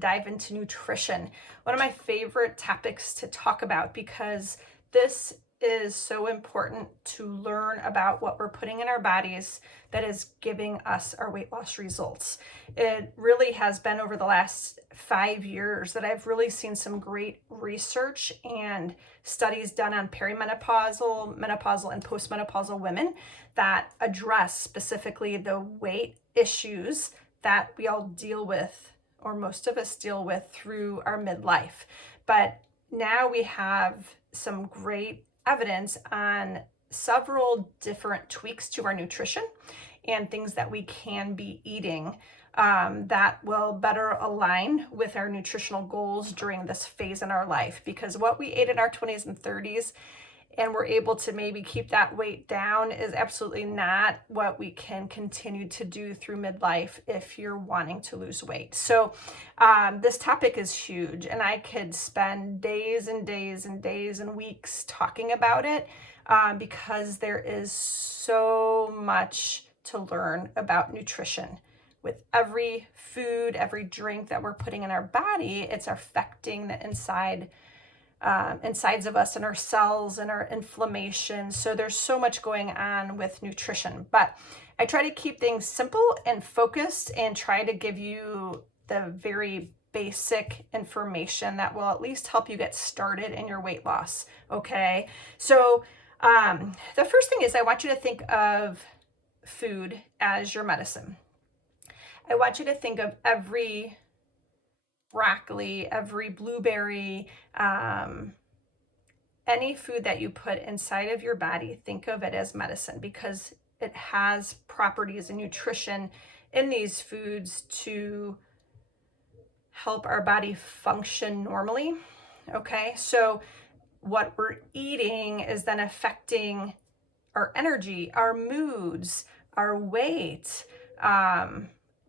dive into nutrition, one of my favorite topics to talk about, because this is so important to learn about what we're putting in our bodies that is giving us our weight loss results. It really has been over the last 5 years that I've really seen some great research and studies done on perimenopausal, menopausal, and postmenopausal women that address specifically the weight issues that we all deal with, or most of us deal with, through our midlife. But now we have some great evidence on several different tweaks to our nutrition and things that we can be eating that will better align with our nutritional goals during this phase in our life. Because what we ate in our 20s and 30s and we're able to maybe keep that weight down is absolutely not what we can continue to do through midlife if you're wanting to lose weight. So this topic is huge, and I could spend days and days and days and weeks talking about it because there is so much to learn about nutrition. With every food, every drink that we're putting in our body, it's affecting the insides of us and our cells and our inflammation. So there's so much going on with nutrition, but I try to keep things simple and focused and try to give you the very basic information that will at least help you get started in your weight loss. Okay. So the first thing is I want you to think of food as your medicine. I want you to think of every broccoli, every blueberry, any food that you put inside of your body, think of it as medicine, because it has properties and nutrition in these foods to help our body function normally. Okay, so what we're eating is then affecting our energy, our moods, our weight,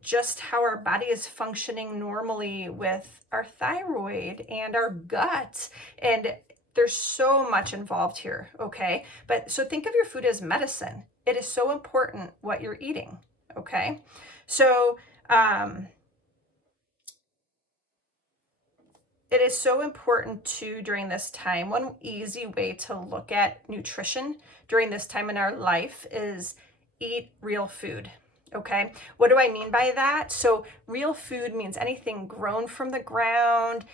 just how our body is functioning normally with our thyroid and our gut. And there's so much involved here, okay? But so think of your food as medicine. It is so important what you're eating, okay? So it is so important to, during this time, one easy way to look at nutrition during this time in our life is eat real food. Okay, what do I mean by that? So real food means anything grown from the ground,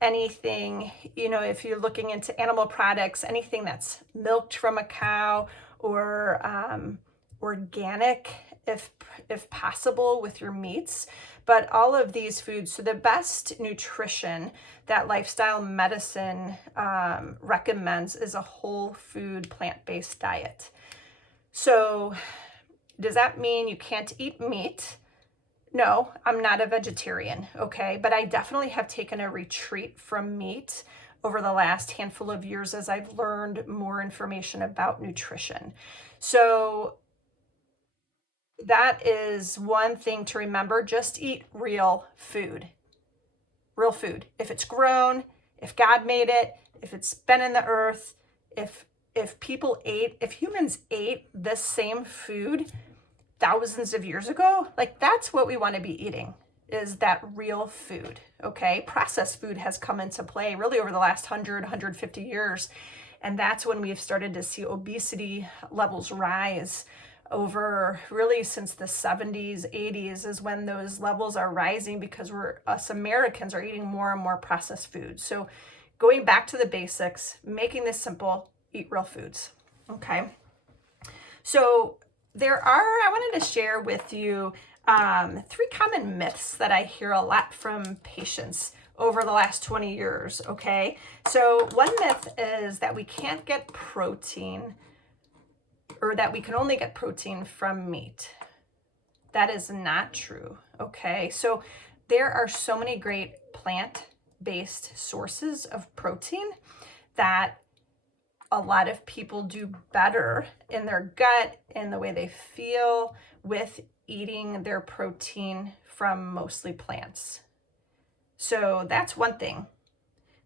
anything, if you're looking into animal products, anything that's milked from a cow, or organic if possible with your meats. But all of these foods, so the best nutrition that lifestyle medicine recommends is a whole food plant-based diet. So does that mean you can't eat meat? No, I'm not a vegetarian, okay? But I definitely have taken a retreat from meat over the last handful of years as I've learned more information about nutrition. So that is one thing to remember. Just eat real food. Real food. If it's grown, if God made it, if it's been in the earth, if humans ate this same food thousands of years ago, like that's what we want to be eating, is that real food, okay? Processed food has come into play really over the last 150 years. And that's when we've started to see obesity levels rise over really since the 70s, 80s is when those levels are rising, because us Americans are eating more and more processed food. So going back to the basics, making this simple, eat real foods, okay? So I wanted to share with you 3 common myths that I hear a lot from patients over the last 20 years, okay? So one myth is that we can't get protein, or that we can only get protein from meat. That is not true, okay? So there are so many great plant-based sources of protein that a lot of people do better in their gut and the way they feel with eating their protein from mostly plants. So that's one thing.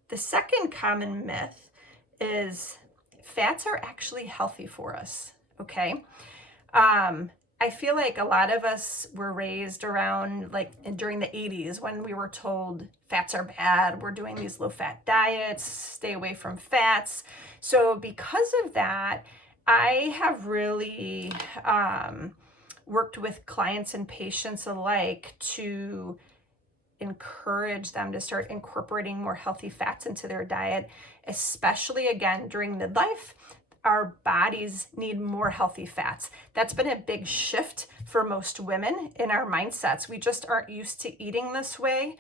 The second common myth is fats are actually healthy for us, okay? I feel like a lot of us were raised around like during the 80s when we were told fats are bad. We're doing these low fat diets, stay away from fats. So because of that, I have really worked with clients and patients alike to encourage them to start incorporating more healthy fats into their diet, especially again during midlife. Our bodies need more healthy fats. That's been a big shift for most women in our mindsets. We just aren't used to eating this way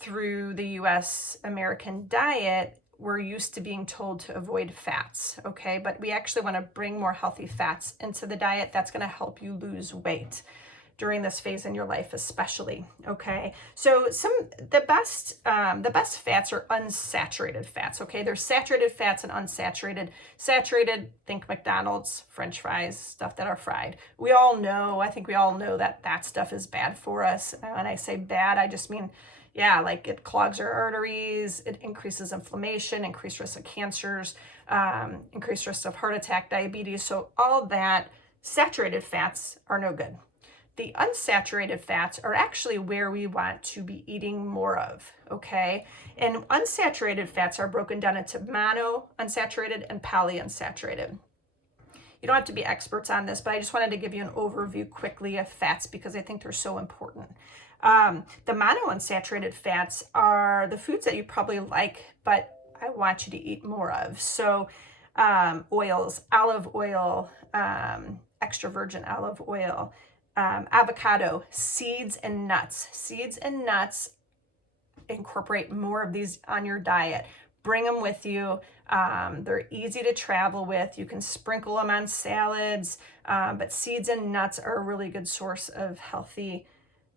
through the US American diet. We're used to being told to avoid fats, okay? But we actually want to bring more healthy fats into the diet. That's going to help you lose weight during this phase in your life, especially, okay? So the best fats are unsaturated fats, okay? There's saturated fats and unsaturated. Saturated, think McDonald's, French fries, stuff that are fried. I think we all know that that stuff is bad for us. When I say bad, I just mean, yeah, like it clogs our arteries, it increases inflammation, increased risk of cancers, increased risk of heart attack, diabetes. So all that saturated fats are no good. The unsaturated fats are actually where we want to be eating more of, okay? And unsaturated fats are broken down into monounsaturated and polyunsaturated. You don't have to be experts on this, but I just wanted to give you an overview quickly of fats because I think they're so important. The monounsaturated fats are the foods that you probably like, but I want you to eat more of. So oils, olive oil, extra virgin olive oil, avocado, seeds and nuts. Seeds and nuts, incorporate more of these on your diet. Bring them with you. They're easy to travel with. You can sprinkle them on salads, but seeds and nuts are a really good source of healthy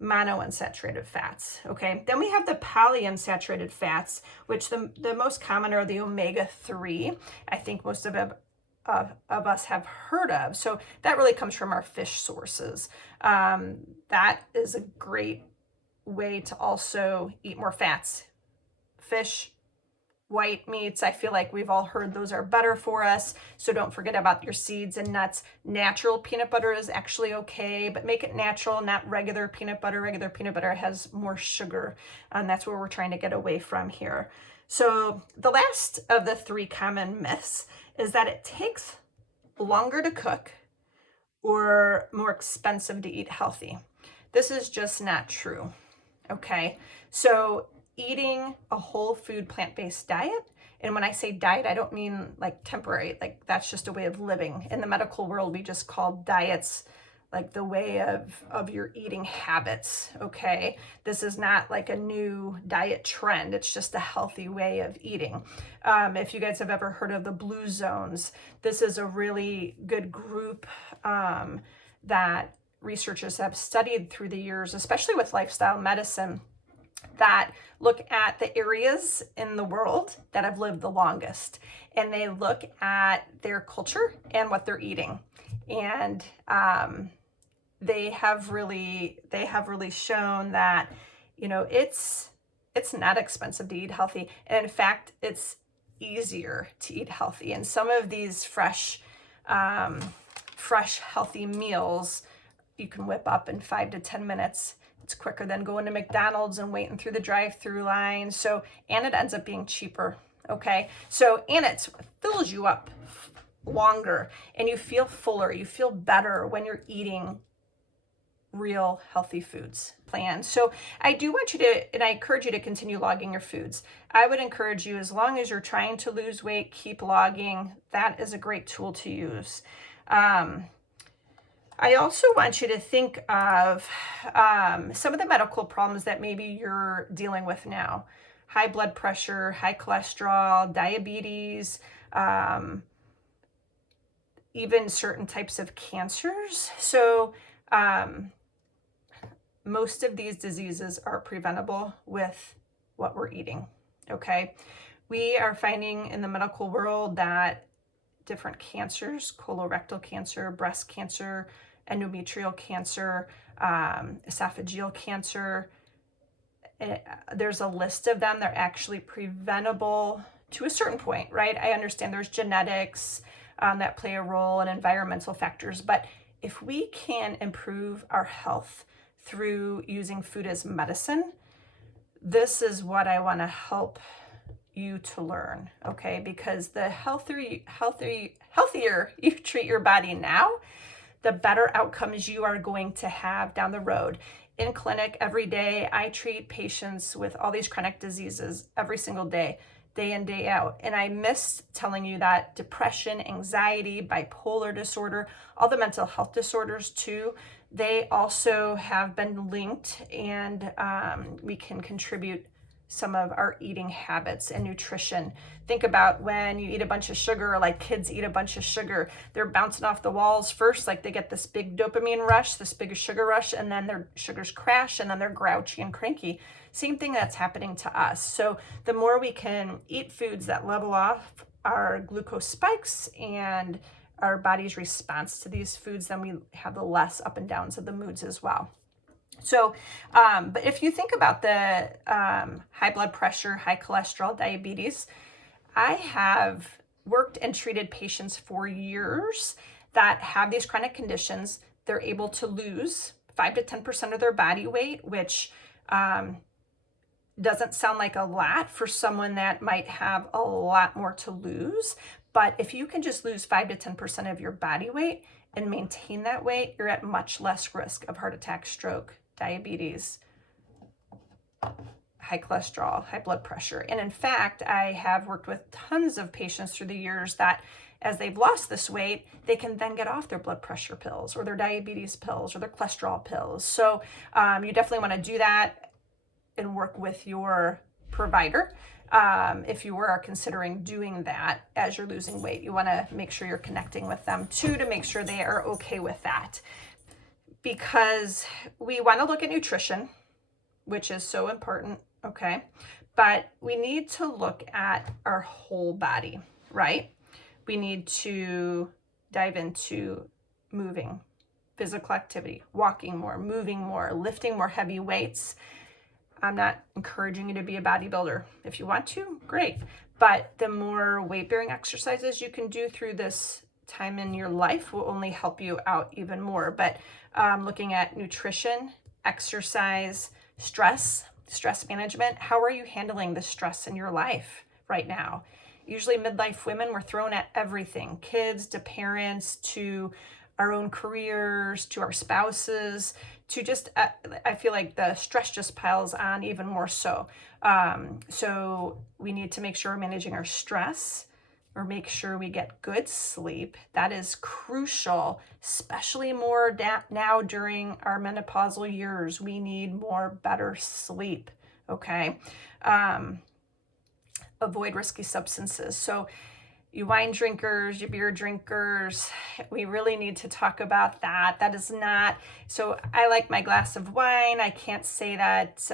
monounsaturated fats, okay? Then we have the polyunsaturated fats, which the most common are the omega-3. I think most of us have heard of. So that really comes from our fish sources. That is a great way to also eat more fats. Fish, white meats, I feel like we've all heard those are better for us. So don't forget about your seeds and nuts. Natural peanut butter is actually okay, but make it natural, not regular peanut butter. Regular peanut butter has more sugar, and that's where we're trying to get away from here. So the last of the three common myths is that it takes longer to cook or more expensive to eat healthy. This is just not true, okay? So eating a whole food plant-based diet, and when I say diet, I don't mean like temporary, like that's just a way of living. In the medical world, we just call diets like the way of your eating habits, okay? This is not like a new diet trend. It's just a healthy way of eating. If you guys have ever heard of the Blue Zones, this is a really good group that researchers have studied through the years, especially with lifestyle medicine, that look at the areas in the world that have lived the longest, and they look at their culture and what they're eating. And they have really shown that, you know, it's not expensive to eat healthy, and in fact it's easier to eat healthy. And some of these fresh healthy meals you can whip up in 5 to 10 minutes. It's quicker than going to McDonald's and waiting through the drive-through line. So, and it ends up being cheaper, okay? So, and it fills you up longer, and you feel fuller, you feel better when you're eating real healthy foods planned. So I do want you to, and I encourage you to continue logging your foods. I would encourage you, as long as you're trying to lose weight, keep logging. That is a great tool to use. I also want you to think of some of the medical problems that maybe you're dealing with now. High blood pressure, high cholesterol, diabetes, even certain types of cancers. So most of these diseases are preventable with what we're eating, okay? We are finding in the medical world that different cancers, colorectal cancer, breast cancer, endometrial cancer, esophageal cancer, there's a list of them. They're actually preventable to a certain point, right? I understand there's genetics, that play a role, and environmental factors. But if we can improve our health through using food as medicine, this is what I want to help you to learn, okay? Because the healthier you treat your body now, the better outcomes you are going to have down the road. In clinic every day, I treat patients with all these chronic diseases every single day in, day out. And I miss telling you that depression, anxiety, bipolar disorder, all the mental health disorders too, they also have been linked, and we can contribute some of our eating habits and nutrition. Think about when you eat a bunch of sugar, like kids eat a bunch of sugar, they're bouncing off the walls first, like they get this big dopamine rush, this big sugar rush, and then their sugars crash, and then they're grouchy and cranky. Same thing that's happening to us. So the more we can eat foods that level off our glucose spikes and our body's response to these foods, then we have the less up and downs of the moods as well. So, but if you think about the high blood pressure, high cholesterol, diabetes, I have worked and treated patients for years that have these chronic conditions. They're able to lose 5 to 10% of their body weight, which doesn't sound like a lot for someone that might have a lot more to lose. But if you can just lose 5 to 10% of your body weight and maintain that weight, you're at much less risk of heart attack, stroke, diabetes, high cholesterol, high blood pressure. And in fact, I have worked with tons of patients through the years that as they've lost this weight, they can then get off their blood pressure pills or their diabetes pills or their cholesterol pills. So you definitely want to do that and work with your provider. If you are considering doing that as you're losing weight, you want to make sure you're connecting with them too, to make sure they are okay with that. Because we want to look at nutrition, which is so important, okay? But we need to look at our whole body, right? We need to dive into moving, physical activity, walking more, moving more, lifting more heavy weights. I'm not encouraging you to be a bodybuilder. If you want to, great. But the more weight-bearing exercises you can do through this time in your life will only help you out even more. But looking at nutrition, exercise, stress management, how are you handling the stress in your life right now? Usually midlife women, we're thrown at everything, kids to parents to our own careers, to our spouses, to just, I feel like the stress just piles on even more so. So we need to make sure we're managing our stress, or make sure we get good sleep. That is crucial, especially more now during our menopausal years. We need more better sleep, okay? Avoid risky substances. So you wine drinkers, you beer drinkers, we really need to talk about that. That is not, so I like my glass of wine. I can't say that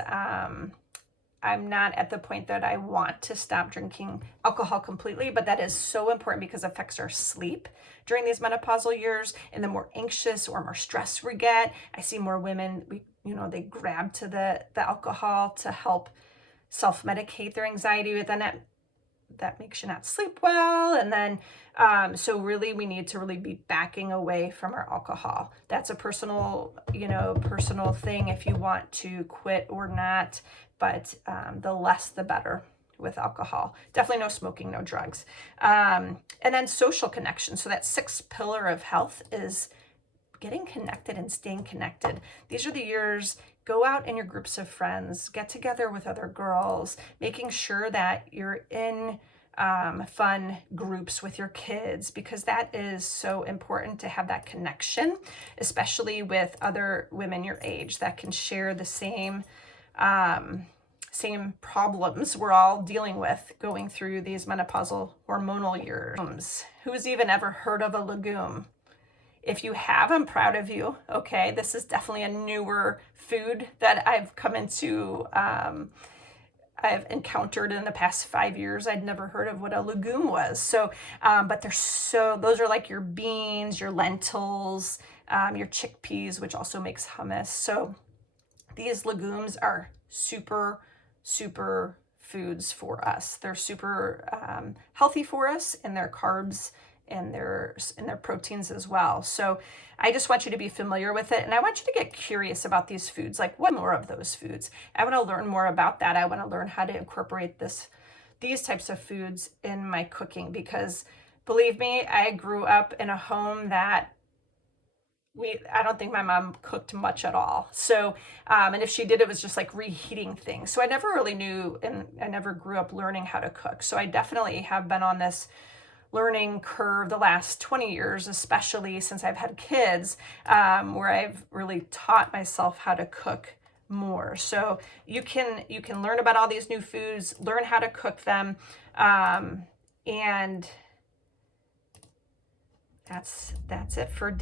I'm not at the point that I want to stop drinking alcohol completely, but that is so important because it affects our sleep during these menopausal years. And the more anxious or more stressed we get, I see more women, they grab to the alcohol to help self-medicate their anxiety, but then that makes you not sleep well. And then, so really we need to really be backing away from our alcohol. That's a personal thing if you want to quit or not, but the less the better with alcohol. Definitely no smoking, no drugs. And then social connection. So that sixth pillar of health is getting connected and staying connected. These are the years, go out in your groups of friends, get together with other girls, making sure that you're in fun groups with your kids, because that is so important to have that connection, especially with other women your age that can share the same problems we're all dealing with going through these menopausal hormonal years. Who's even ever heard of a legume? If you have, I'm proud of you. Okay, this is definitely a newer food that I've come into, I've encountered in the past 5 years. I'd never heard of what a legume was. So, but those are like your beans, your lentils, your chickpeas, which also makes hummus. So these legumes are super foods for us. They're super healthy for us, and they're carbs and their proteins as well. So I just want you to be familiar with it, and I want you to get curious about these foods. Like, what more of those foods? I want to learn more about that. I want to learn how to incorporate these types of foods in my cooking, because believe me, I grew up in a home that I don't think my mom cooked much at all. So, and if she did, it was just like reheating things. So I never really knew, and I never grew up learning how to cook. So I definitely have been on this learning curve the last 20 years, especially since I've had kids, where I've really taught myself how to cook more. So you can learn about all these new foods, learn how to cook them, and that's it for